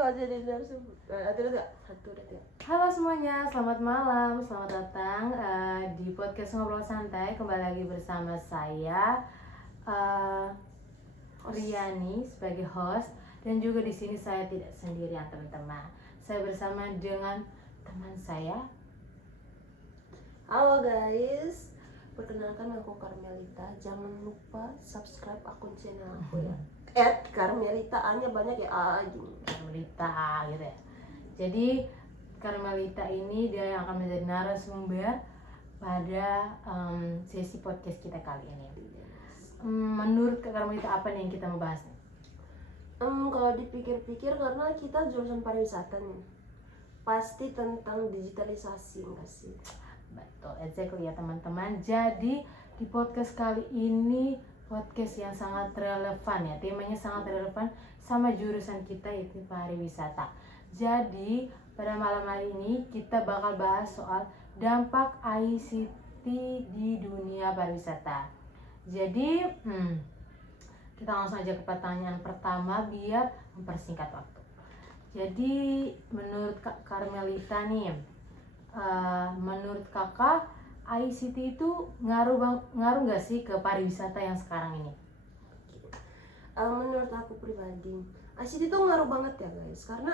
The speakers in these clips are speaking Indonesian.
kok jadi narasumber. Halo semuanya, selamat malam, selamat datang di podcast Ngobrol Santai. Kembali lagi bersama saya Riani sebagai host, dan juga di sini saya tidak sendirian teman-teman. Saya bersama dengan teman saya. Halo guys, perkenalkan aku Carmelita. Jangan lupa subscribe akun channel aku ya. @Carmelita, A-nya banyak ya, A gini. Carmelita gitu ya. Jadi Carmelita ini dia yang akan menjadi narasumber pada sesi podcast kita kali ini. Menurut Kak Carmelita apa nih yang kita mau bahas? Kalau dipikir-pikir, karena kita jurusan pariwisata nih, pasti tentang digitalisasi enggak sih? Betul, exactly ya teman-teman. Jadi di podcast kali ini podcast yang sangat relevan ya, temanya sangat relevan sama jurusan kita, yaitu pariwisata. Jadi pada malam hari ini kita bakal bahas soal dampak ICT di dunia pariwisata. Jadi kita langsung aja ke pertanyaan pertama biar mempersingkat waktu. Jadi menurut Kak Carmelita nih, menurut kakak ICT itu ngaruh nggak sih ke pariwisata yang sekarang ini? Menurut aku pribadi, ICT itu ngaruh banget ya guys, karena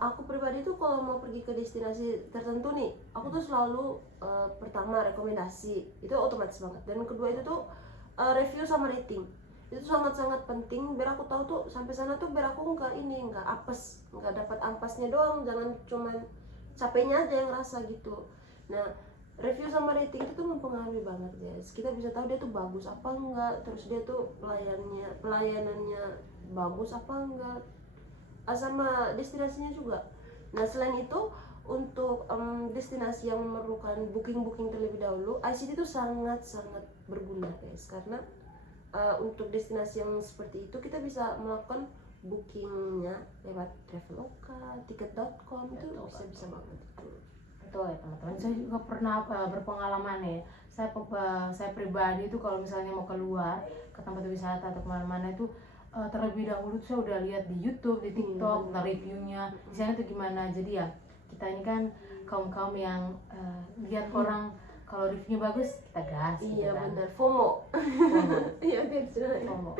aku pribadi tuh kalau mau pergi ke destinasi tertentu nih, aku tuh selalu pertama rekomendasi, itu otomatis banget, dan kedua itu tuh review sama rating. Itu sangat-sangat penting biar aku tahu tuh sampai sana tuh biar aku nggak apes, nggak dapat ampasnya doang, jangan cuman capeknya aja yang rasa gitu. Nah, review sama rating itu tuh mempengaruhi banget guys. Kita bisa tahu dia tuh bagus apa enggak, terus dia tuh pelayanannya bagus apa enggak, sama destinasinya juga. Nah, selain itu untuk destinasi yang memerlukan booking terlebih dahulu, ICT itu sangat-sangat berguna guys, karena untuk destinasi yang seperti itu kita bisa melakukan bookingnya lewat Traveloka, tiket.com, itu bisa banget itu. Betul ya teman-teman, saya juga pernah berpengalaman ya. Saya pribadi itu kalau misalnya mau keluar ke tempat wisata atau kemana-mana itu terlebih dahulu saya udah lihat di YouTube, di TikTok, reviewnya di sana tuh gimana. Jadi ya kita ini kan kaum yang lihat orang kalau reviewnya bagus kita gas. Iya gitu kan. benar, FOMO. Iya FOMO.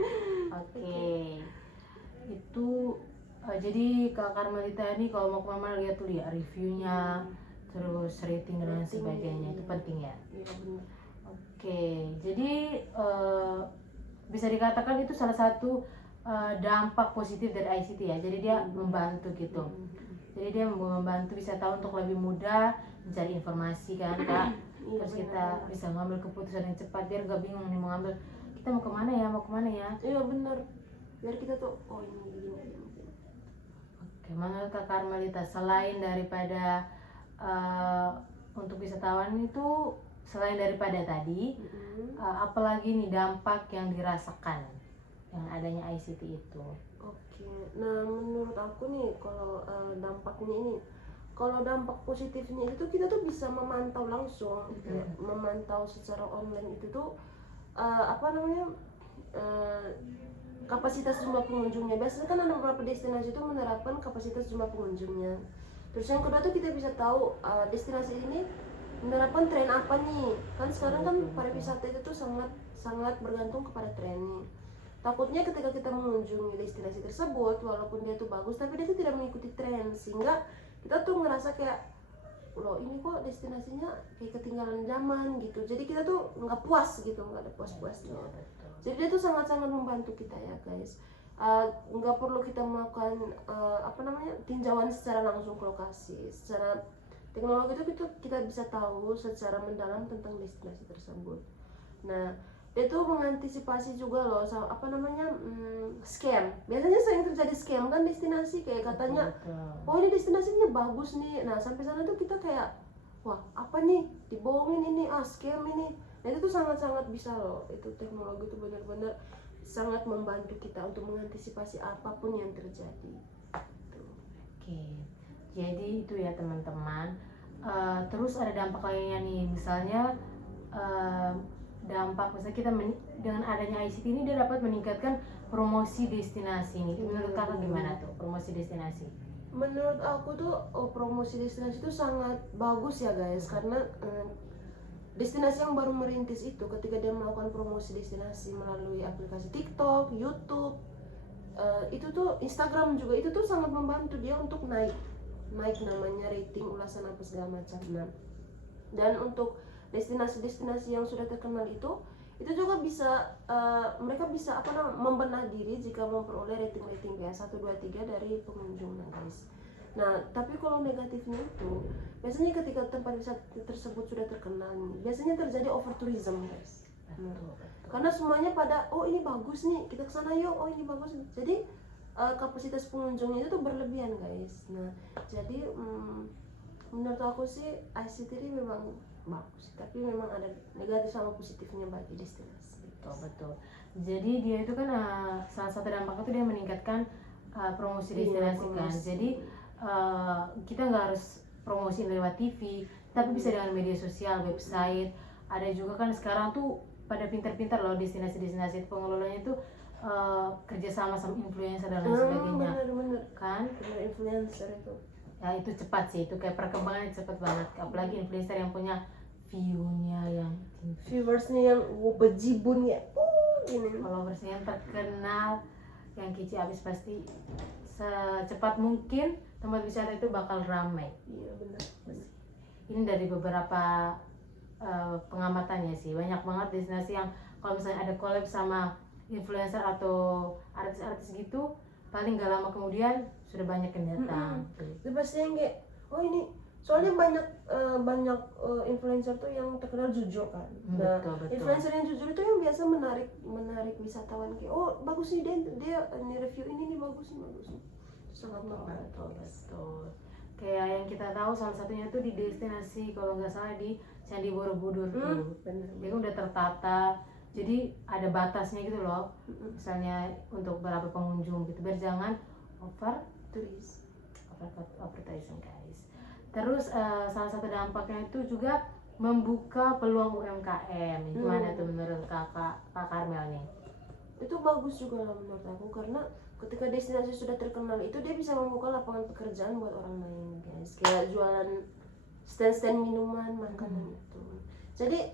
Oke. Itu jadi Kak Carmelita ini kalau mau kemana-mana lihat reviewnya, terus rating dan lain sebagainya, itu penting ya. Iya benar. Oke, jadi bisa dikatakan itu salah satu dampak positif dari ICT ya. Jadi dia membantu gitu. Jadi dia membantu wisatawan untuk lebih mudah mencari informasi kan Kak. Terus kita bisa ngambil keputusan yang cepat biar nggak bingung nih mau ngambil kita mau kemana ya. Iya benar. Biar kita tuh ini gini. Oke, menurut Kak Carmelita, selain daripada untuk wisatawan itu, selain daripada tadi, apalagi nih dampak yang dirasakan yang adanya ICT itu? Oke, nah menurut aku nih kalau dampaknya ini, kalau dampak positifnya itu kita tuh bisa memantau langsung, memantau secara online itu tuh kapasitas jumlah pengunjungnya. Biasanya kan ada beberapa destinasi itu menerapkan kapasitas jumlah pengunjungnya. Terus yang kedua tuh kita bisa tahu destinasi ini menerapkan tren apa nih. Kan sekarang kan pariwisata itu tuh sangat bergantung kepada tren nih. Takutnya ketika kita mengunjungi destinasi tersebut, walaupun dia tuh bagus, tapi dia tuh tidak mengikuti tren, sehingga kita tuh ngerasa kayak, loh ini kok destinasinya kayak ketinggalan zaman gitu. Jadi kita tuh nggak puas gitu, nggak ada puas-puasnya. Jadi dia tuh sangat-sangat membantu kita ya guys. Nggak perlu kita melakukan tinjauan secara langsung ke lokasi. Secara teknologi itu kita bisa tahu secara mendalam tentang destinasi tersebut. Nah, dia tuh mengantisipasi juga loh scam. Biasanya sering terjadi scam kan destinasi, kayak katanya oh ini destinasinya bagus nih, nah sampai sana tuh kita kayak wah apa nih, dibohongin ini, scam ini. Nah itu tuh sangat-sangat bisa loh, itu teknologi itu benar-benar sangat membantu kita untuk mengantisipasi apapun yang terjadi. Oke, jadi itu ya teman-teman. Terus ada dampak lainnya nih, misalnya dampak misalnya kita dengan adanya ICT ini dia dapat meningkatkan promosi destinasi ini. Menurut kakak gimana tuh promosi destinasi? Menurut aku tuh promosi destinasi itu sangat bagus ya guys, karena destinasi yang baru merintis itu ketika dia melakukan promosi destinasi melalui aplikasi TikTok, YouTube, itu tuh Instagram juga, itu tuh sangat membantu dia untuk naik namanya rating ulasan apa segala macam. Nah, dan untuk destinasi-destinasi yang sudah terkenal itu juga bisa mereka bisa membenah diri jika memperoleh rating-rating kayak 1, 2, 3 dari pengunjung guys. Nah, tapi kalau negatifnya itu biasanya ketika tempat wisata tersebut sudah terkenal biasanya terjadi over tourism guys. Nah, karena semuanya pada ini bagus nih, kita kesana yuk, ini bagus nih. Jadi kapasitas pengunjungnya itu tuh berlebihan guys. Nah, jadi menurut aku sih ICT ini memang bagus, tapi memang ada negatif sama positifnya bagi destinasi. Betul. Jadi dia itu kan salah satu dampaknya itu dia meningkatkan promosi destinasi kan. Jadi kita nggak harus promosi lewat TV, tapi bisa dengan media sosial, website. Ada juga kan sekarang tuh pada pintar-pintar loh destinasi-destinasi pengelolanya itu kerjasama sama influencer dan lain sebagainya. Bener. Kan? Bener, influencer itu. Ya itu cepat sih, itu kayak perkembangannya cepat banget. Apalagi influencer yang punya view-nya yang viewersnya yang bejibun ya, ini followersnya yang terkenal, yang kece abis, pasti secepat mungkin tempat wisata itu bakal ramai. Iya benar. Ini dari beberapa pengamatannya sih, banyak banget destinasi yang kalau misalnya ada collab sama influencer atau artis-artis gitu, paling gak lama kemudian sudah banyak yang datang. Itu pasti yang kayak ini soalnya banyak influencer tuh yang terkenal jujur kan. Nah, betul. influencer yang jujur itu yang biasa menarik wisatawan kayak bagus nih dia ini review ini nih bagus nih. Sangat membantu. Betul. Kayak yang kita tahu salah satunya tuh di destinasi kalau nggak salah di Candi Borobudur tuh. Bener. Dia kan udah tertata, jadi ada batasnya gitu loh. Misalnya untuk berapa pengunjung gitu, biar jangan advertising guys. Terus salah satu dampaknya itu juga membuka peluang UMKM. Gimana tuh menurut kakak Karmel nih? Itu bagus juga lah menurut aku, karena ketika destinasi sudah terkenal itu dia bisa membuka lapangan pekerjaan buat orang lain guys, kayak jualan stand minuman, makanan itu. Jadi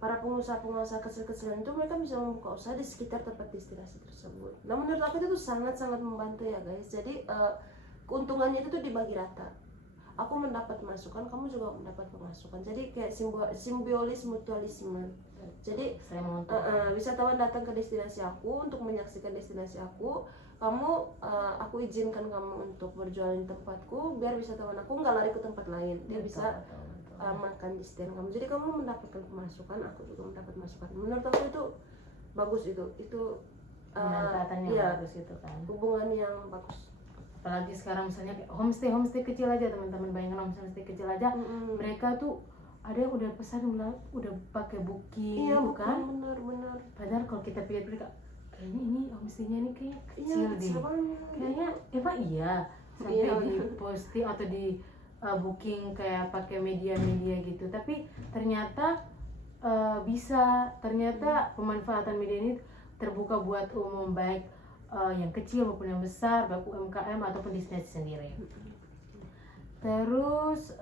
para pengusaha kecil-kecilan itu mereka bisa membuka usaha di sekitar tempat destinasi tersebut. Nah, menurut aku itu sangat-sangat membantu ya guys. Jadi keuntungannya itu tuh dibagi rata. Aku mendapat masukan, kamu juga mendapat pemasukan. Jadi kayak simbiosis mutualisme. Jadi wisatawan datang ke destinasi aku untuk menyaksikan destinasi aku. Aku izinkan kamu untuk berjualan di tempatku, biar wisatawan aku nggak lari ke tempat lain. Dia bisa makan di stand kamu. Jadi kamu mendapatkan pemasukan, aku juga mendapat masukan. Menurut aku itu bagus, itu pemanfaatannya bagus itu kan. Hubungan yang bagus. Apalagi sekarang misalnya kayak homestay kecil aja, teman-teman bayangin homestay kecil aja, mereka tuh ada yang udah pesan udah pakai booking gitu kan. Benar. Padahal kalau kita pikir-pikir kayaknya ini homestaynya ini kayak kecil deh. Kayaknya iya sampai di posting atau di booking kayak pakai media gitu. Tapi ternyata ternyata pemanfaatan media ini terbuka buat umum, baik yang kecil maupun yang besar, baik UMKM ataupun destinasi sendiri. Terus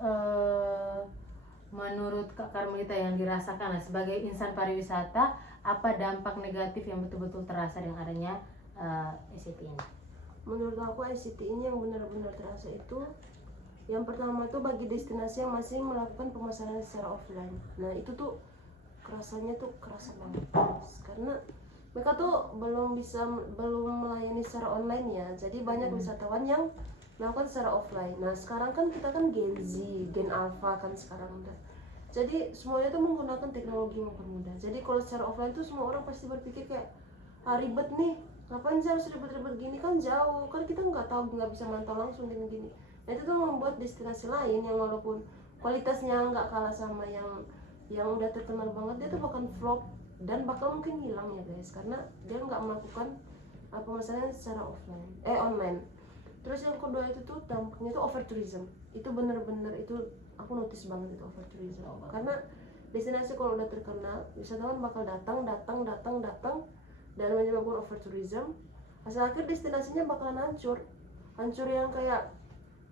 menurut Kak Karmelita yang dirasakan sebagai insan pariwisata, apa dampak negatif yang betul-betul terasa dengan adanya ICT ini? Menurut aku ICT ini yang benar-benar terasa itu, yang pertama tuh bagi destinasi yang masih melakukan pemasaran secara offline. Nah itu tuh kerasa banget karena mereka tuh belum melayani secara online ya. Jadi banyak wisatawan yang melakukan secara offline. Nah sekarang kan kita kan Gen Z, Gen Alpha kan sekarang udah. Jadi semuanya tuh menggunakan teknologi yang mempermudah. Jadi kalau secara offline tuh semua orang pasti berpikir kayak ribet nih, ngapain sih harus ribet-ribet gini, kan jauh, kan kita nggak bisa mantau langsung gini. Nah itu tuh membuat destinasi lain yang walaupun kualitasnya nggak kalah sama yang udah terkenal banget, dia tuh bakal flop dan bakal mungkin hilang ya guys, karena dia nggak melakukan pemasaran secara online. Terus yang kedua itu tuh dampaknya tuh over tourism. Itu bener-bener itu aku notice banget itu over tourism. Karena destinasi kalau udah terkenal, wisatawan bakal datang dan menyebabkan over tourism, hasil akhir destinasinya bakalan hancur yang kayak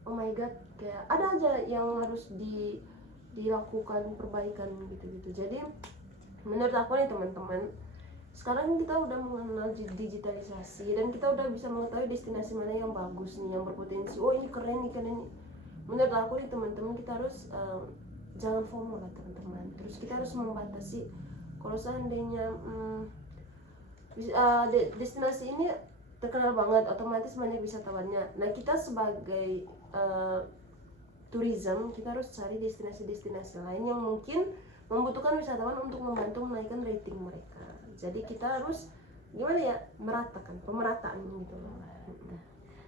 oh my god, kayak ada aja yang harus dilakukan perbaikan gitu. Jadi menurut aku nih teman-teman, sekarang kita udah mengenal digitalisasi dan kita udah bisa mengetahui destinasi mana yang bagus nih, yang berpotensi, oh ini keren nih. Menurut aku nih teman-teman, kita harus jangan FOMO lah teman-teman. Terus kita harus membatasi kalau seandainya destinasi ini terkenal banget, otomatis banyak wisatawannya. Nah kita sebagai tourism, kita harus cari destinasi-destinasi lain yang mungkin membutuhkan wisatawan untuk membantu menaikkan rating mereka. Jadi kita harus gimana ya, pemerataan gitu loh.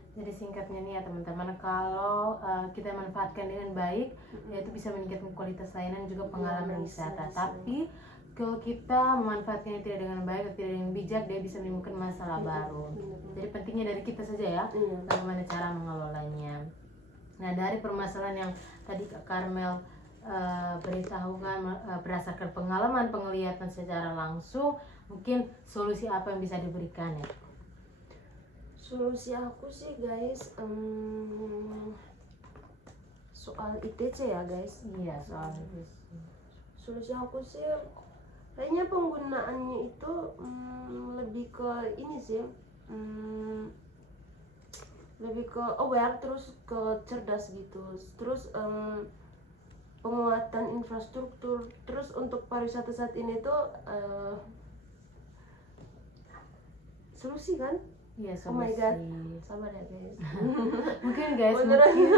Jadi singkatnya nih ya teman-teman, kalau kita manfaatkan dengan baik, yaitu bisa meningkatkan kualitas layanan juga pengalaman wisata. Tapi kalau kita memanfaatkannya tidak dengan baik, tidak dengan bijak, dia bisa menimbulkan masalah baru. Jadi pentingnya dari kita saja ya, bagaimana cara mengelolanya. Nah dari permasalahan yang tadi Kak Karmel beritahukan berdasarkan pengalaman penglihatan secara langsung, mungkin solusi apa yang bisa diberikan ya? Solusi aku sih guys, soal ITC ya guys. Iya soal itu. Solusi aku sih kayaknya penggunaannya itu lebih ke ini sih, lebih ke aware, terus ke cerdas gitu. Terus penguatan infrastruktur. Terus untuk pariwisata saat ini tuh solusi kan? Iya solusi. Oh my god, sabar ya guys. Mungkin guys, Beneran. mungkin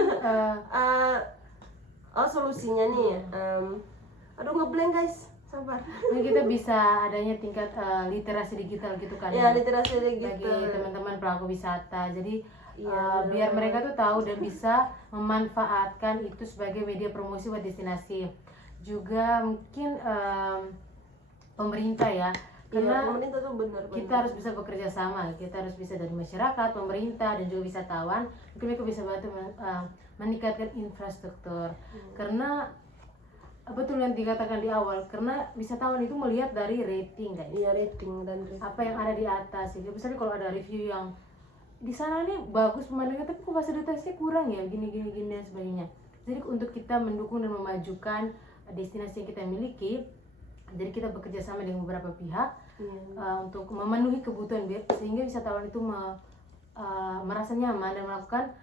Solusinya nih, aduh ngeblank guys, sabar. mungkin kita bisa adanya tingkat literasi digital gitu kan Ya literasi bagi digital. teman-teman pelaku wisata. Jadi Iya, biar mereka tuh tahu dan bisa memanfaatkan itu sebagai media promosi buat destinasi. Juga mungkin pemerintah ya, karena pemerintah tuh benar. kita harus bisa bekerja sama. Kita harus bisa dari masyarakat, pemerintah, dan juga wisatawan. Mungkin mereka bisa bantu meningkatkan infrastruktur. Karena betul yang dikatakan di awal, karena wisatawan itu melihat dari rating guys. Iya, rating dan Apa yang ada di atas. Jadi misalnya kalau ada review yang di sana nih bagus pemandangan, tapi kok fasilitasnya kurang ya, gini dan sebagainya. Jadi untuk kita mendukung dan memajukan destinasi yang kita miliki, jadi kita bekerja sama dengan beberapa pihak untuk memenuhi kebutuhan sehingga wisatawan itu merasa nyaman dan melakukan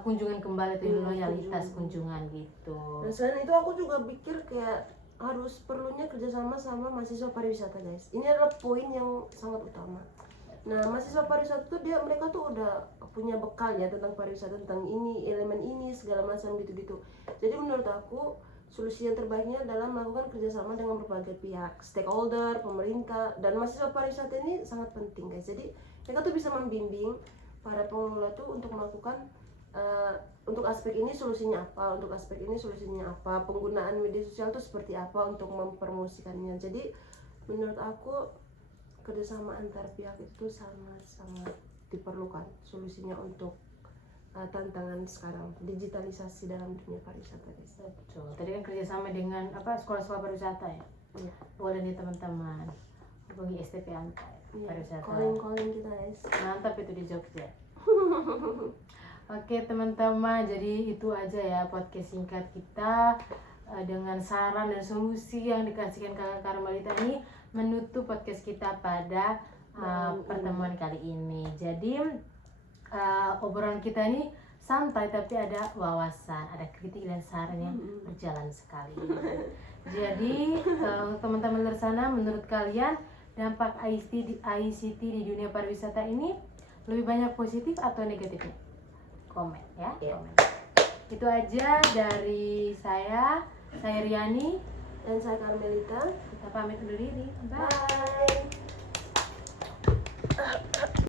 kunjungan kembali atau loyalitas kunjungan gitu. Dan selain itu aku juga pikir kayak harus perlunya kerjasama sama mahasiswa pariwisata guys. Ini adalah poin yang sangat utama. Nah mahasiswa pariwisata tuh mereka tuh udah punya bekal ya tentang pariwisata, tentang ini, elemen ini, segala macam gitu. Jadi menurut aku solusi yang terbaiknya adalah melakukan kerjasama dengan berbagai pihak, stakeholder, pemerintah, dan mahasiswa pariwisata ini sangat penting guys. Jadi mereka tuh bisa membimbing para pengelola tuh untuk melakukan untuk aspek ini solusinya apa, untuk aspek ini solusinya apa, penggunaan media sosial tuh seperti apa untuk mempromosikannya. Jadi menurut aku kerjasama antar pihak itu sangat diperlukan solusinya untuk tantangan sekarang digitalisasi dalam dunia pariwisata guys. Betul. Tadi kan kerjasama dengan sekolah-sekolah pariwisata ya. Iya. Boleh nih teman-teman hubungi STP Antai pariwisata. Calling kita guys. Mantap itu di Jogja. Oke teman-teman, jadi itu aja ya podcast singkat kita dengan saran dan solusi yang dikasihkan Kakak Karmelita ini menutup podcast kita pada pertemuan kali ini. Jadi obrolan kita ini santai tapi ada wawasan, ada kritik dan saran yang berjalan sekali. Jadi untuk teman-teman luar sana, menurut kalian dampak ICT di dunia pariwisata ini lebih banyak positif atau negatifnya? Komen ya. Komen. Itu aja dari saya Riani Dan saya Karmelita. Kita pamit undur diri. Bye.